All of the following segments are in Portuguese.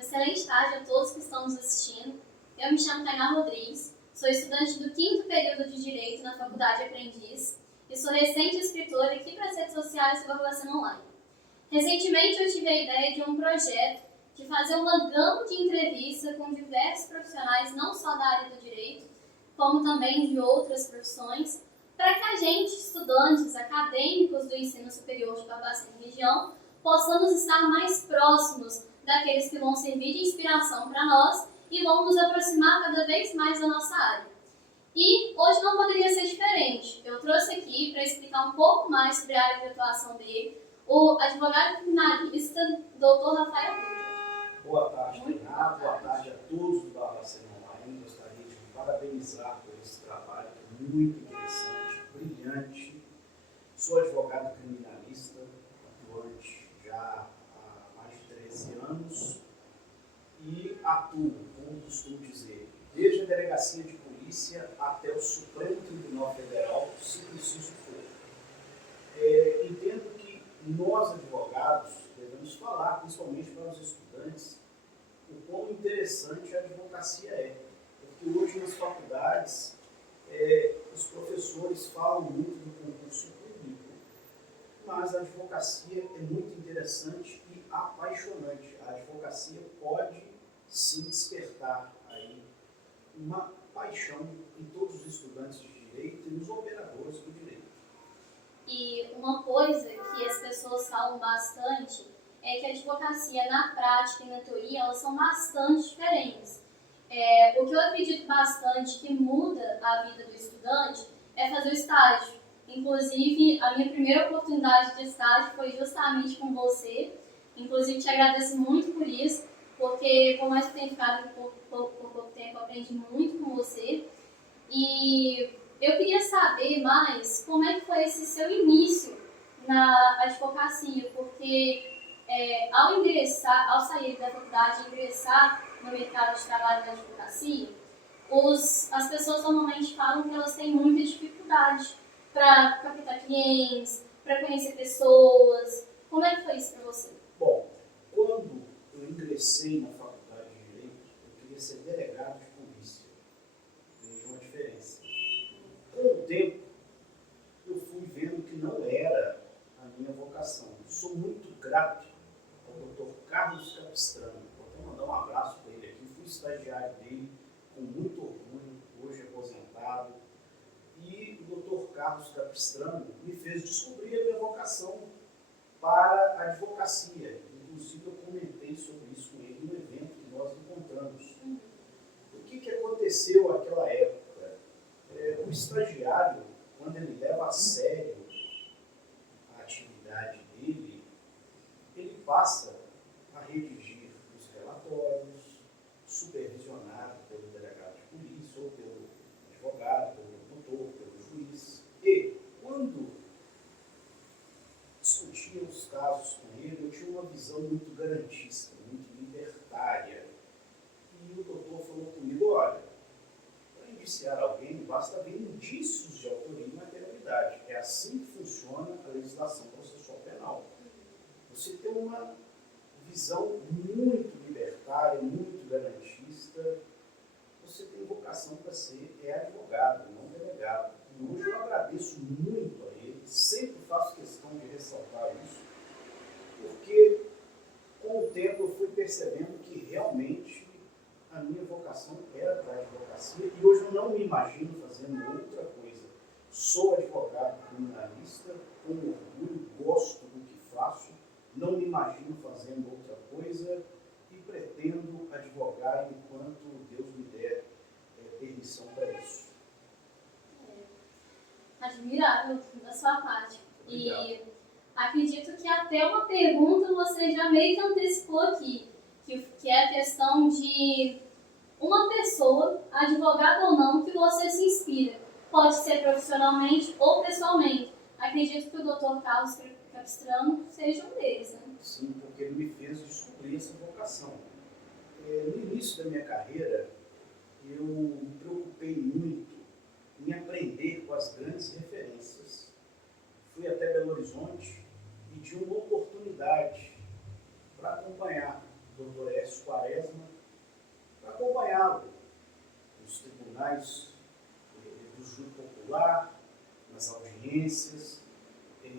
excelente tarde a todos que estão nos assistindo. Eu me chamo Tainá Rodrigues, sou estudante do 5º período de Direito na Faculdade Aprendiz e sou recente escritora aqui para as redes sociais do Avaliação Online. Recentemente eu tive a ideia de um projeto de fazer uma gama de entrevistas com diversos profissionais, não só da área do direito, como também de outras profissões, para que a gente, estudantes, acadêmicos do ensino superior de Barbacena e região, possamos estar mais próximos daqueles que vão servir de inspiração para nós e vão nos aproximar cada vez mais da nossa área. E hoje não poderia ser diferente. Eu trouxe aqui para explicar um pouco mais sobre a área de atuação dele, o advogado criminalista Dr. Rafael Dutra. Boa tarde, Tainá. Boa tarde a todos do Barbacena Online. Gostaria de parabenizar por esse trabalho, que é muito interessante, brilhante. Sou advogado criminalista, atuante já há mais de 13 anos e atuo, como costumo dizer, desde a delegacia de polícia até o Supremo Tribunal Federal, se preciso for. Entendo que nós, advogados, devemos falar, principalmente para os estudantes, o quão interessante a advocacia é. Porque hoje nas faculdades, os professores falam muito do concurso público, mas a advocacia é muito interessante e apaixonante. A advocacia pode sim despertar aí uma paixão em todos os estudantes de direito e nos operadores do direito. E uma coisa que as pessoas falam bastante é que a advocacia na prática e na teoria elas são bastante diferentes. O que eu acredito bastante que muda a vida do estudante é fazer o estágio. Inclusive, a minha primeira oportunidade de estágio foi justamente com você. Inclusive, te agradeço muito por isso, porque por mais que tenha ficado por pouco tempo, eu aprendi muito com você. E eu queria saber mais como é que foi esse seu início na advocacia, porque ao sair da faculdade e ingressar no mercado de trabalho da advocacia, as pessoas normalmente falam que elas têm muita dificuldade para captar clientes, para conhecer pessoas. Como é que foi isso para você? Bom, quando eu ingressei na faculdade de Direito, eu queria ser delegado de polícia. Veja uma diferença. Com o tempo, eu fui vendo que não era a minha vocação. Sou muito grato ao Dr. Carlos Capistrano. Vou até mandar um abraço para ele aqui. Fui estagiário dele com muito orgulho, hoje aposentado. E o Dr. Carlos Capistrano me fez descobrir a minha vocação para a advocacia. Inclusive, eu comentei sobre isso com ele no evento que nós encontramos. O que aconteceu naquela época? O estagiário, quando ele leva a sério a atividade dele, ele passa a redigir os relatórios, supervisionado pelo delegado de polícia, ou pelo advogado, pelo promotor, pelo juiz. E, quando discutia os casos com ele, eu tinha uma visão muito garantista, muito libertária. E o doutor falou comigo, olha, para indiciar alguém, basta ver indícios de autoria e materialidade. É assim que funciona a legislação processual penal. Você tem uma visão muito libertária, muito garantista, você tem vocação para ser advogado, não delegado. E hoje eu agradeço muito a ele, sempre faço questão de ressaltar isso, porque com o tempo eu fui percebendo que realmente a minha vocação era para a advocacia e hoje eu não me imagino fazendo outra coisa. Sou advogado criminalista, com orgulho, gosto do que faço, não me imagino fazendo outra coisa e pretendo advogar enquanto Deus me der permissão para isso. Admirável da sua parte. Obrigado. E acredito que até uma pergunta você já meio que antecipou aqui, que é a questão de uma pessoa, advogada ou não, que você se inspira. Pode ser profissionalmente ou pessoalmente. Acredito que o Dr. Carlos Capistrano seja um deles, né? Sim, porque ele me fez descobrir essa vocação. No início da minha carreira, eu me preocupei muito em aprender com as grandes referências. Fui até Belo Horizonte e tive uma oportunidade para acompanhar o Dr. Décio Quaresma para acompanhá-lo nos tribunais do júri popular, nas audiências,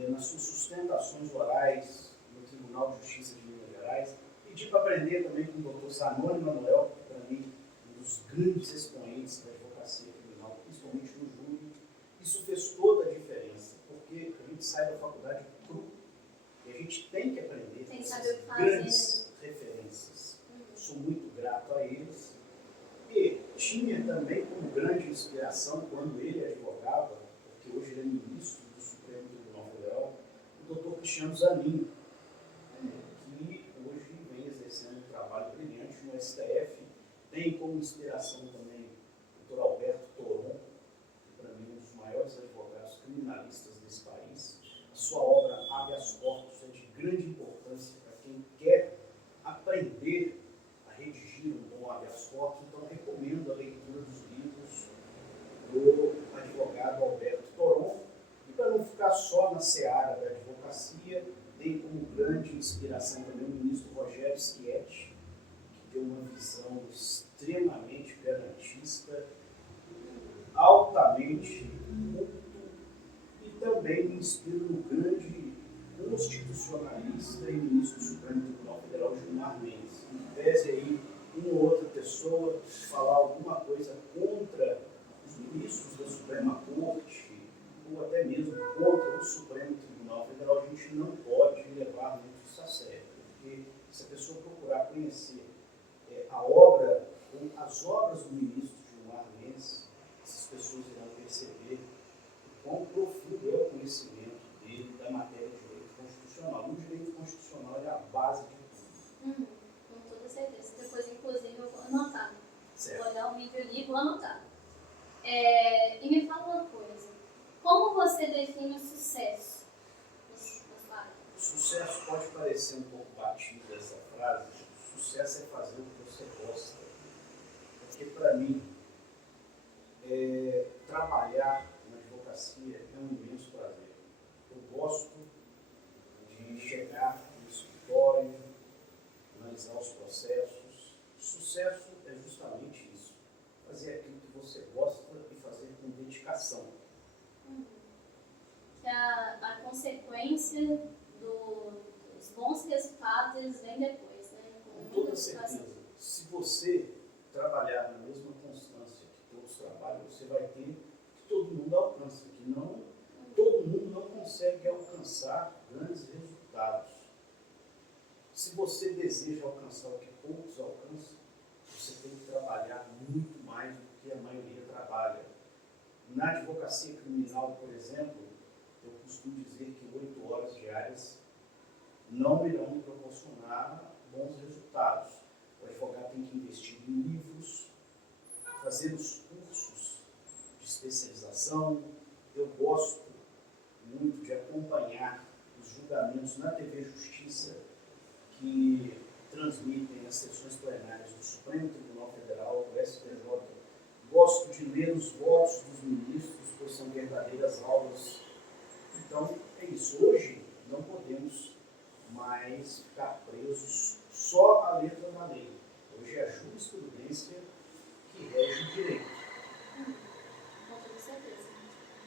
nas suas sustentações orais no Tribunal de Justiça de Minas Gerais. Pedi para aprender também com o doutor Zanoni Manuel, que para mim é um dos grandes expoentes da advocacia criminal, principalmente no júri. Isso fez toda a diferença, porque a gente sai da faculdade cru e a gente tem que aprender Tem que essas saber o que fazer, grandes referências. Sou muito grato a eles. E tinha também como grande inspiração, quando ele advogava, porque hoje ele é ministro do Supremo Tribunal Federal, o doutor Cristiano Zanin, que hoje vem exercendo um trabalho brilhante no STF. Tem como inspiração também o doutor Alberto Toron, que para mim é um dos maiores advogados criminalistas desse país. A sua obra Habeas Corpus é de grande importância para quem quer aprender a redigir um bom habeas corpus, então recomendo a leitura dos livros do advogado Alberto Toron. E para não ficar só na seara da advocacia, tem como grande inspiração também o ministro Rogério Schietti, que deu uma visão extremamente garantista, altamente culto, e também me inspiro no grande constitucionalista e ministro do Supremo Tribunal Federal, Gilmar Mendes. Em tese aí, uma ou outra pessoa falar alguma coisa contra os ministros da Suprema Corte, ou até mesmo contra o Supremo Tribunal Federal, a gente não pode levar muito isso a sério, porque se a pessoa procurar conhecer a obra, as obras do ministro Gilmar Mendes, essas pessoas irão perceber o quão profundo é o conhecimento dele da matéria de direito constitucional. O direito constitucional é a base de tudo. Com toda certeza. Depois, inclusive, eu vou anotar. Certo. Vou olhar o vídeo ali e vou anotar. E me fala uma coisa. Como você define o sucesso na sua área? Sucesso pode parecer um pouco batida essa frase. Sucesso é fazer o que você gosta. Porque, para mim, trabalhar na advocacia é um imenso prazer. Eu gosto de chegar no escritório, analisar os processos. Sucesso é justamente isso. Fazer aquilo que você gosta e fazer com dedicação. Que a consequência dos bons resultados eles vêm depois, né? Com toda certeza. Se você trabalhar na mesma constância que todos trabalham, você vai ter que todo mundo alcança, que não, todo mundo não consegue alcançar grandes resultados. Se você deseja alcançar o que poucos alcançam, você tem que trabalhar muito mais do que a maioria trabalha. Na advocacia criminal, por exemplo, eu costumo dizer que 8 horas diárias não irão me proporcionar bons resultados. O advogado tem que investir em livros, fazer os cursos de especialização. Eu gosto muito de acompanhar os julgamentos na TV Justiça, que transmitem as sessões plenárias do Supremo Tribunal Federal, do STJ. Gosto de ler os votos dos ministros, pois são verdadeiras aulas. Então, é isso. Hoje, não podemos mais ficar presos só à letra da lei. Hoje é a jurisprudência que rege o direito. Com toda certeza.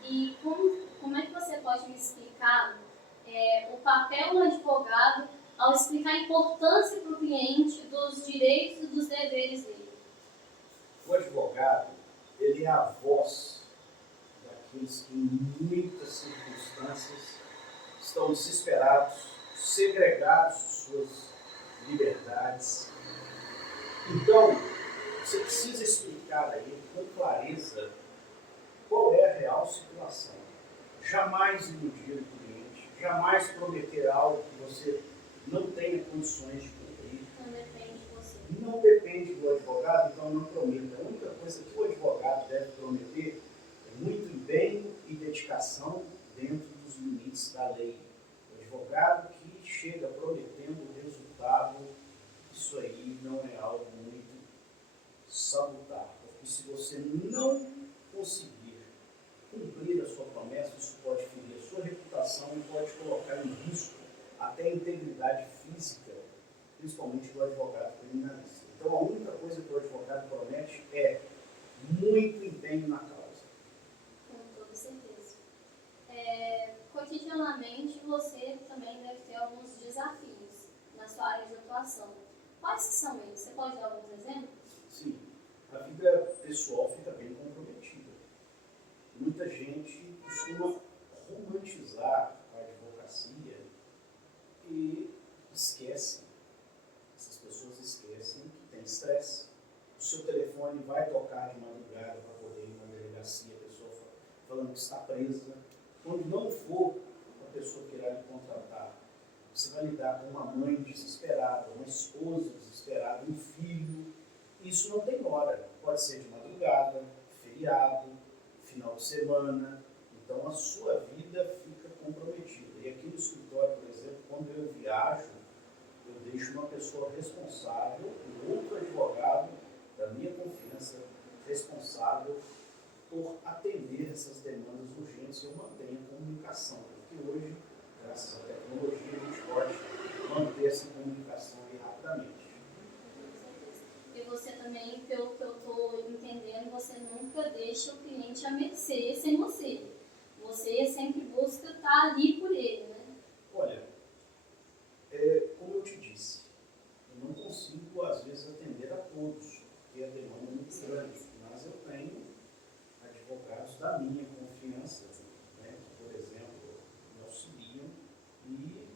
E como é que você pode me explicar o papel do advogado ao explicar a importância para o cliente dos direitos e dos deveres dele? O advogado, ele é a voz daqueles que em muitas circunstâncias estão desesperados, segregados de suas liberdades. Então, você precisa explicar a ele com clareza qual é a real situação. Jamais iludir o cliente, jamais prometer algo que você não tenha condições de cumprir. Não depende de você. Não depende do advogado, então não prometa. A única coisa que o advogado deve prometer é muito empenho e dedicação dentro dos limites da lei. O advogado que chega prometendo o resultado, isso aí não é algo muito salutar. Porque se você não conseguir cumprir a sua promessa, isso pode ferir a sua reputação e pode colocar em risco até a integridade física, principalmente do advogado criminalista. Quais que são eles? Você pode dar alguns exemplos? Sim, a vida pessoal fica bem comprometida. Muita gente costuma romantizar a advocacia e esquecem, essas pessoas esquecem que tem estresse. O seu telefone vai tocar de madrugada para poder ir na delegacia, a pessoa falando que está presa. Quando não for a pessoa que irá lhe contratar, você vai lidar com uma mãe desesperada, uma esposa desesperada, um filho. Isso não tem hora. Pode ser de madrugada, feriado, final de semana. Então a sua vida fica comprometida. E aqui no escritório, por exemplo, quando eu viajo, eu deixo uma pessoa responsável, um outro advogado da minha confiança, responsável por atender essas demandas urgentes e eu mantenho a comunicação. Porque hoje, graças à tecnologia, a gente pode manter essa comunicação aí rapidamente. E você também, pelo que eu estou entendendo, você nunca deixa o cliente à mercê sem você. Você sempre busca estar ali por ele, né? Olha, como eu te disse, eu não consigo, às vezes, atender a todos, porque a demanda é muito grande, mas eu tenho advogados da minha confiança, né, que, por exemplo, me auxiliam e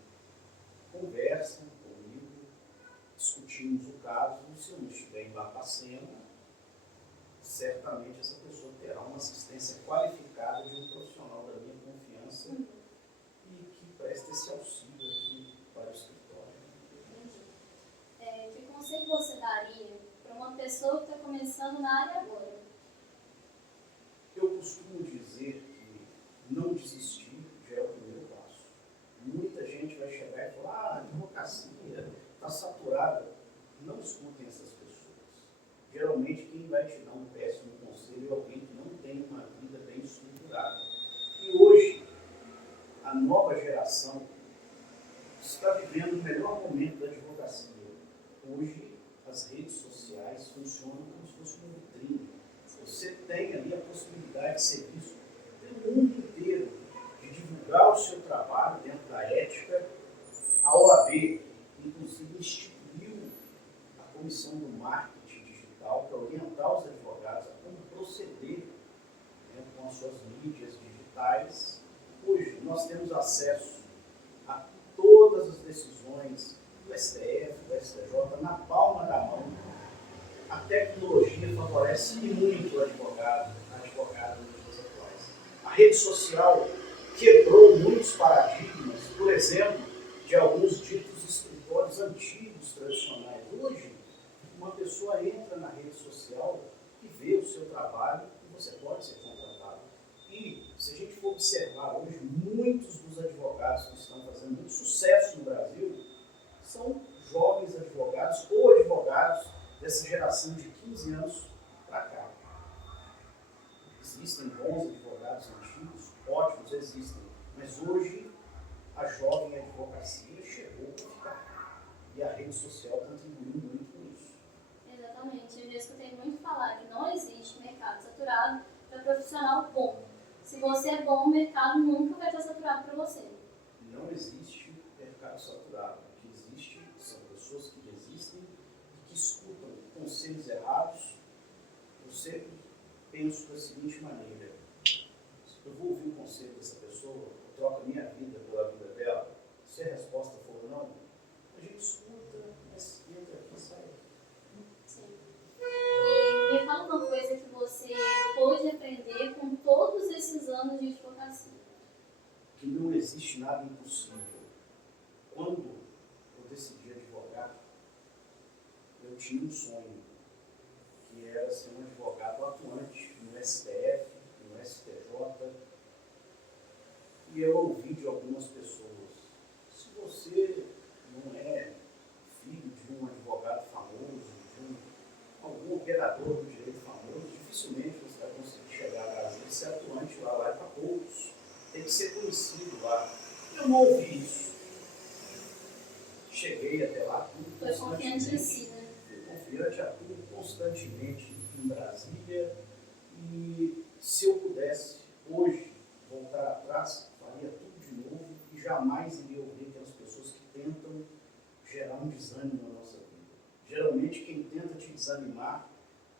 conversam comigo, discutimos o caso, e se eu não estiver embapacendo, certamente essa pessoa terá uma assistência qualificada de um profissional da minha confiança e que preste esse auxílio aqui para o escritório. Entendi. Que conselho você daria para uma pessoa que está começando na área agora? Eu costumo dizer que não desistir já é o primeiro passo. Muita gente vai chegar e falar, a advocacia está saturada. Não escutem essas pessoas. Geralmente quem vai te dar um péssimo conselho é alguém que não tem uma vida bem estruturada. E hoje, a nova geração está vivendo o melhor momento da advocacia. Hoje, as redes sociais funcionam como se fosse uma vitrine. Você tem ali a possibilidade de ser visto pelo mundo inteiro, de divulgar o seu trabalho dentro da ética. A OAB, inclusive, instituiu a Comissão do Marketing Digital para orientar os advogados a como proceder, né, com as suas mídias digitais. Hoje, nós temos acesso a todas as decisões do STF, do STJ, na palma da mão. A tecnologia favorece muito o advogado, a advogada nos dias atuais. A rede social quebrou muitos paradigmas, por exemplo, de alguns ditos escritórios antigos, tradicionais. Hoje, uma pessoa entra na rede social e vê o seu trabalho e você pode ser contratado. E, se a gente for observar hoje, muitos dos advogados que estão fazendo muito sucesso no Brasil são jovens advogados ou advogados dessa geração de 15 anos para cá. Existem bons advogados antigos, ótimos, existem, mas hoje a jovem advocacia chegou para ficar. E a rede social contribuiu muito com isso. Exatamente. Eu já escutei muito falar que não existe mercado saturado para profissional bom. Se você é bom, o mercado nunca vai estar saturado para você. Não existe mercado saturado. O que existe são pessoas que desistem e que escutam conselhos errados. Eu sempre penso da seguinte maneira: eu vou ouvir o conselho dessa pessoa, eu troco a minha vida pela vida dela. Se a resposta for não, a gente escuta, mas entra aqui e sai aqui. Sim. E me fala uma coisa que você pôde aprender com todos esses anos de advocacia. Que não existe nada impossível. Quando eu decidi advogar, eu tinha um sonho, que era ser um advogado atuante no STF, no STJ, e eu ouvi de algumas pessoas: se você não é filho de um advogado famoso, de algum operador do direito famoso, dificilmente você vai conseguir chegar a Brasília e ser atuante lá é para poucos. Tem que ser conhecido lá. Eu não ouvi isso. Cheguei até lá, tudo Foi confiante em si, né? Fui confiante, atuo constantemente em Brasília. E se eu pudesse, hoje, voltar atrás, faria tudo de novo e jamais desanimar,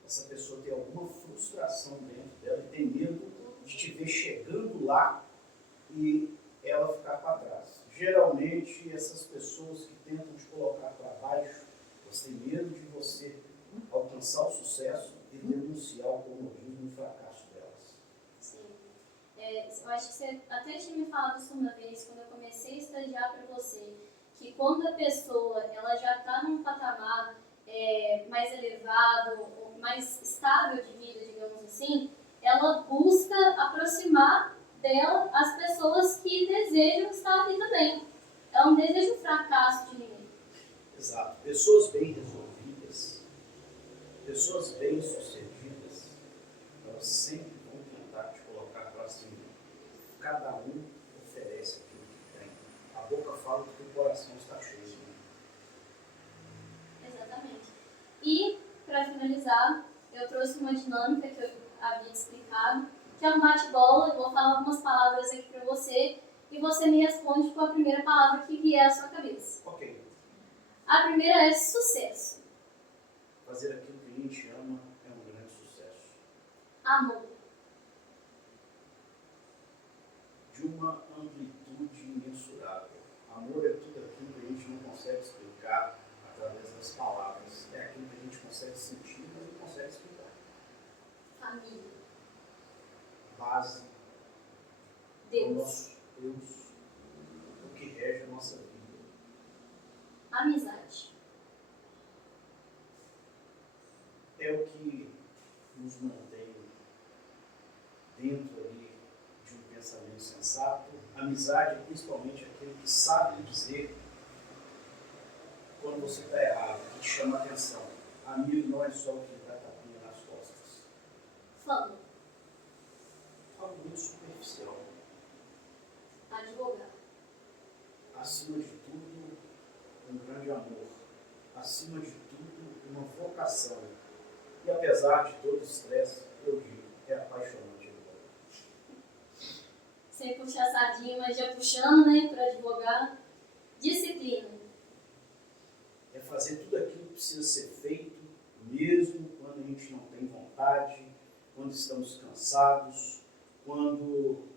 essa pessoa tem alguma frustração dentro dela e tem medo de te ver chegando lá e ela ficar para trás. Geralmente, essas pessoas que tentam te colocar para baixo, elas têm medo de você alcançar o sucesso e denunciar o comodismo e o fracasso delas. Sim. Eu acho que você até tinha me falado isso uma vez, quando eu comecei a estagiar para você, que quando a pessoa ela já está num patamar mais elevado, mais estável de vida, digamos assim, ela busca aproximar dela as pessoas que desejam estar ali também. Ela não deseja o fracasso de ninguém. Exato. Pessoas bem resolvidas, pessoas bem sucedidas, elas sempre vão tentar te colocar para cima. Cada um oferece aquilo que tem. A boca fala que o coração está cheio. Exatamente. E, para finalizar, eu trouxe uma dinâmica que eu havia explicado, que é um bate-bola. Eu vou falar algumas palavras aqui para você e você me responde com a primeira palavra que vier à sua cabeça. Ok. A primeira é sucesso. Fazer aquilo que a gente ama é um grande sucesso. Amor. De uma amplitude imensurável. Amor é tudo aquilo que a gente não consegue explicar através das palavras. É aquilo que a gente consegue sentir, mas não consegue explicar. Família. Base. Deus. O nosso Deus. O que rege a nossa vida. Amizade. É o que nos mantém dentro ali de um pensamento sensato. Amizade é principalmente aquele que sabe dizer quando você está errado, que te chama a atenção. Amigo não é só o que dá tapinha nas costas. Fama. Algo muito superficial. Advogado. Acima de tudo, um grande amor. Acima de tudo, uma vocação. E apesar de todo o estresse, eu digo, é apaixonante. Sem puxar a sardinha, mas já puxando, né, para advogar. Disciplina. É fazer tudo aquilo que precisa ser feito, mesmo quando a gente não tem vontade, quando estamos cansados, quando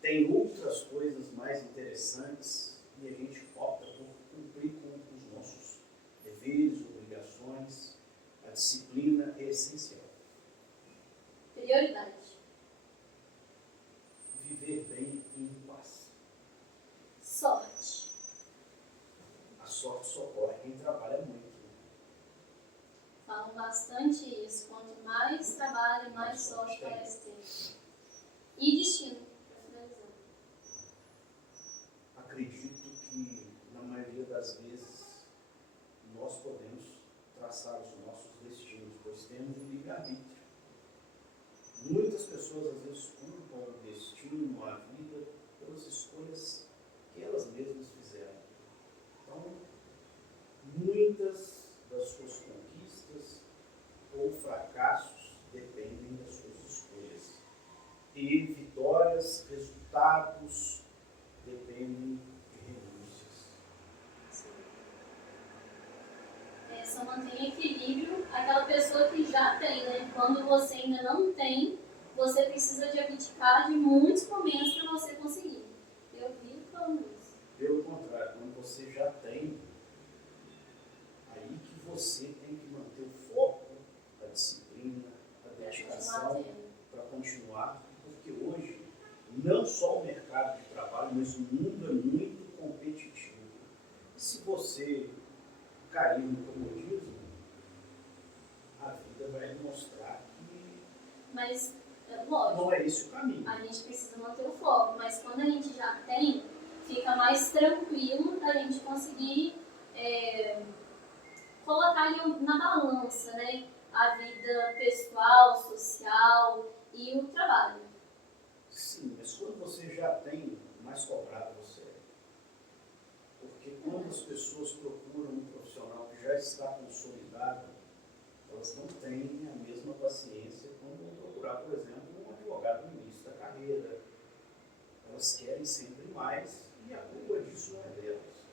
tem outras coisas mais interessantes e a gente opta por cumprir com os nossos deveres, obrigações. A disciplina é essencial. Prioridade. Viver bem em paz. Sorte. A sorte socorre quem trabalha muito. Falam bastante isso. Quanto mais trabalho, mais sorte parece ter. E destino, para finalizar. Acredito que, na maioria das vezes, nós podemos traçar os nossos destinos, pois temos o livre-arbítrio. Muitas pessoas, às vezes, culpam o destino, a vida, pelas escolhas que elas mesmas fizeram. Então, muitas das suas conquistas ou fracassos dependem das suas escolhas. E vitórias, resultados, dependem de renúncias. Só mantém equilíbrio aquela pessoa que já tem, né? Quando você ainda não tem, você precisa de abdicar de muitos momentos para você conseguir. Eu vivo falando isso. Pelo contrário, quando você já tem, aí que você tem que manter o foco, a disciplina, a dedicação para continuar, porque hoje, não só o mercado de trabalho, mas o mundo é muito competitivo. E se você cair no comodismo, a vida vai lhe mostrar que Mas, lógico, não é esse o caminho. a gente precisa manter o foco, mas quando a gente já tem, fica mais tranquilo da gente conseguir colocar ali na balança, né? A vida pessoal, social e o trabalho. Sim, mas quando você já tem, mais cobrado você é. Porque quando as pessoas procuram um profissional que já está consolidado, elas não têm a mesma paciência quando vão procurar, por exemplo, um advogado no início da carreira. Elas querem sempre mais e a culpa disso não é delas.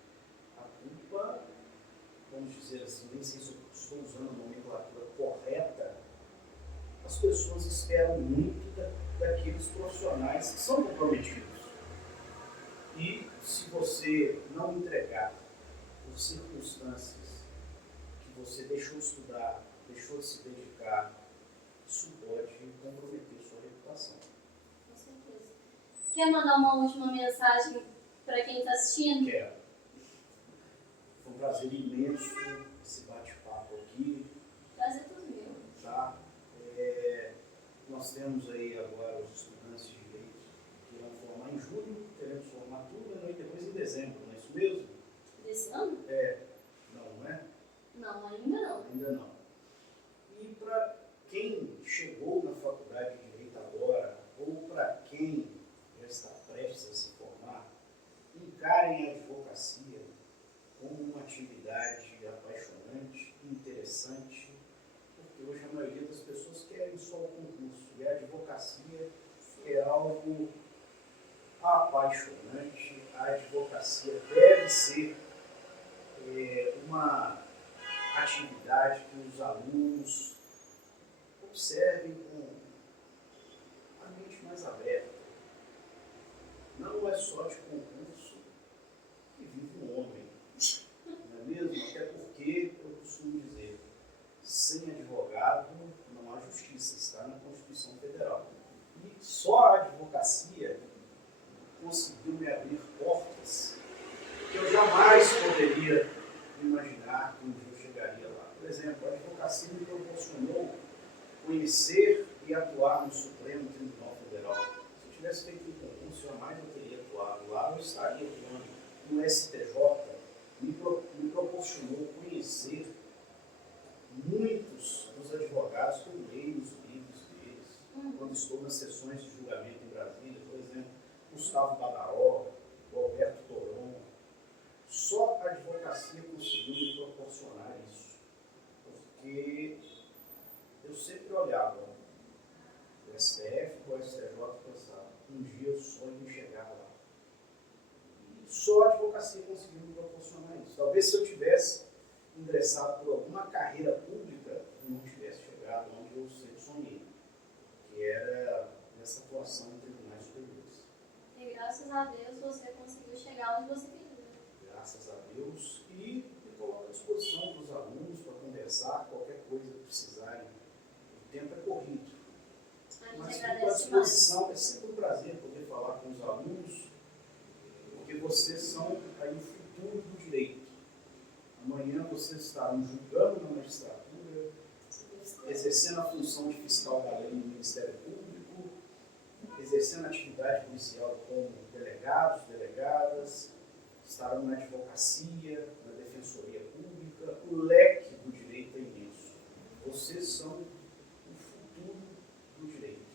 A culpa, vamos dizer, dizer assim, nem sei se eu estou usando a nomenclatura correta, as pessoas esperam muito daqueles profissionais que são comprometidos. E se você não entregar por circunstâncias que você deixou de estudar, deixou de se dedicar, isso pode comprometer sua reputação. Com certeza. Quer mandar uma última mensagem para quem está assistindo? Quero. Foi um prazer imenso esse bate-papo aqui. Prazer tudo meu. Tá? Nós temos aí agora os estudantes de direito que irão formar em julho, teremos formatura, né? E depois em dezembro, não é isso mesmo? Desse ano? Não é? Não, ainda não. Ainda não. E para quem chegou na faculdade de direito agora, ou para quem já está prestes a se formar, encarem a advocacia como uma atividade apaixonante, interessante, porque hoje a maioria das pessoas querem só o concurso, e a advocacia é algo apaixonante. A advocacia deve ser uma atividade que os alunos observem com a mente mais aberta. Não é só de concurso que vive um homem, não é mesmo? Até porque, eu costumo dizer, sem advogado não há justiça, está na Constituição Federal. E só a advocacia conseguiu me abrir portas que eu jamais poderia imaginar que um dia eu chegaria lá. Por exemplo, a advocacia me proporcionou conhecer e atuar no Supremo Tribunal Federal. Se eu tivesse feito um concurso, jamais eu teria atuado lá, eu estaria atuando no STJ. Me proporcionou conhecer muitos dos advogados que eu leio nos livros deles, quando estou nas sessões de julgamento em Brasília, por exemplo, Gustavo Badaró, Roberto Toron. Só a advocacia conseguiu me proporcionar isso, porque eu sempre olhava o STF, o STJ, pensava, um dia eu sonho em chegar lá. E só a advocacia conseguiu me proporcionar isso. Talvez se eu tivesse ingressado por alguma carreira pública, eu não tivesse chegado onde eu sempre sonhei, que era nessa atuação em tribunais superiores. E graças a Deus você conseguiu chegar onde você queria. Graças a Deus. E me coloco à disposição dos alunos para conversar, qualquer coisa que precisarem. O tempo é corrido. Mas fico à disposição, é sempre um prazer poder falar com os alunos, porque vocês são aí o futuro do direito. Amanhã vocês estarão julgando na magistratura, exercendo a função de fiscal da lei no Ministério Público, exercendo a atividade policial como delegados, delegadas, estarão na advocacia, na defensoria pública. O leque do direito é imenso. Vocês são o futuro do direito.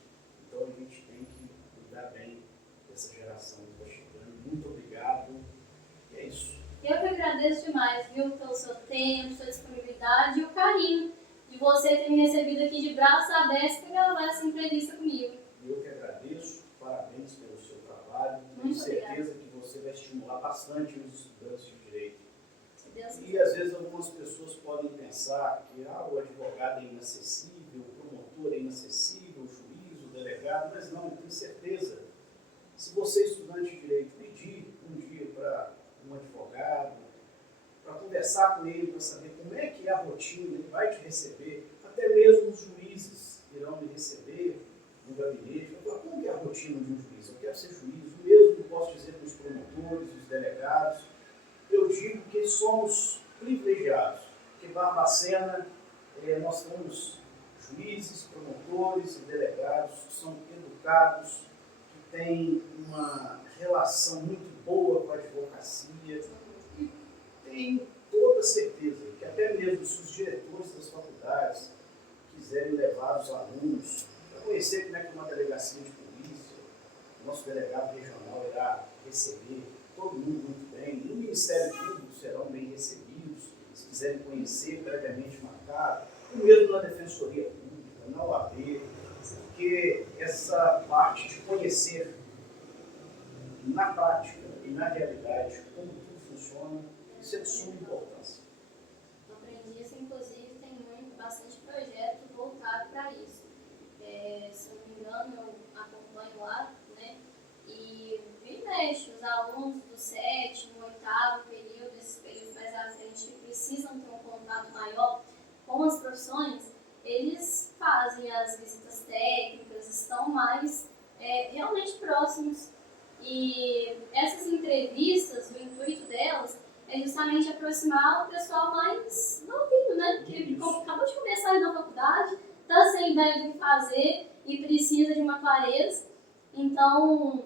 Então a gente tem que cuidar bem dessa geração que está chegando. Muito obrigado. E é isso. Eu que agradeço demais, viu, pelo seu tempo, sua disponibilidade e o carinho de você ter me recebido aqui de braços abertos para gravar essa entrevista comigo. Eu que agradeço, parabéns pelo seu trabalho. Tenho Muito certeza que você vai estimular bastante os estudantes de direito. Se Deus E quiser. às vezes algumas pessoas podem pensar que o advogado é inacessível, o promotor é inacessível, o juiz, o delegado, mas não, eu tenho certeza. Se você, estudante de direito, pedir um dia para um advogado, para conversar com ele, para saber como é que é a rotina, ele vai te receber, até mesmo os juízes irão me receber no gabinete, vai falar, como é a rotina de um juiz? Eu quero ser juiz, o mesmo posso dizer para os promotores, os delegados. Eu digo que somos privilegiados, porque Barbacena, nós temos juízes, promotores e delegados que são educados, que têm uma relação muito boa com a advocacia, e tenho toda certeza que até mesmo se os diretores das faculdades quiserem levar os alunos para conhecer como é que é uma delegacia de polícia, o nosso delegado regional irá receber todo mundo muito bem, no Ministério Público serão bem recebidos, se quiserem conhecer previamente marcado, ou mesmo na Defensoria Pública, na OAB, porque essa parte de conhecer na prática e na realidade como tudo funciona, isso é de suma importância. algumas profissões, eles fazem as visitas técnicas, estão mais realmente próximos. E essas entrevistas, o intuito delas é justamente aproximar o pessoal mais novinho, né? Que acabou de começar ali na faculdade, está sem ideia do que fazer e precisa de uma clareza. Então,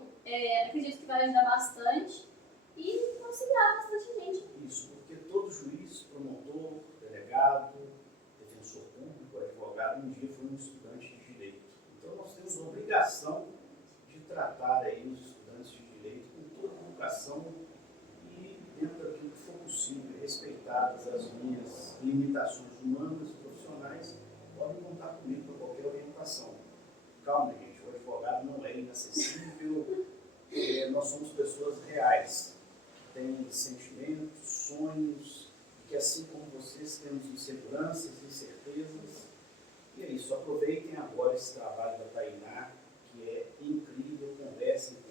acredito que vai ajudar bastante e auxiliar bastante gente. Isso, porque todo juiz, promotor, delegado, defensor público, advogado, um dia foi um estudante de direito. Então, nós temos a obrigação de tratar aí os estudantes de direito com toda a educação e, dentro daquilo que for possível, respeitadas as minhas limitações humanas e profissionais, podem contar comigo para qualquer orientação. Calma, gente, o advogado não é inacessível, nós somos pessoas reais, que têm sentimentos, sonhos, que assim como vocês temos inseguranças, incertezas. E é isso, aproveitem agora esse trabalho da Tainá, que é incrível, conversem com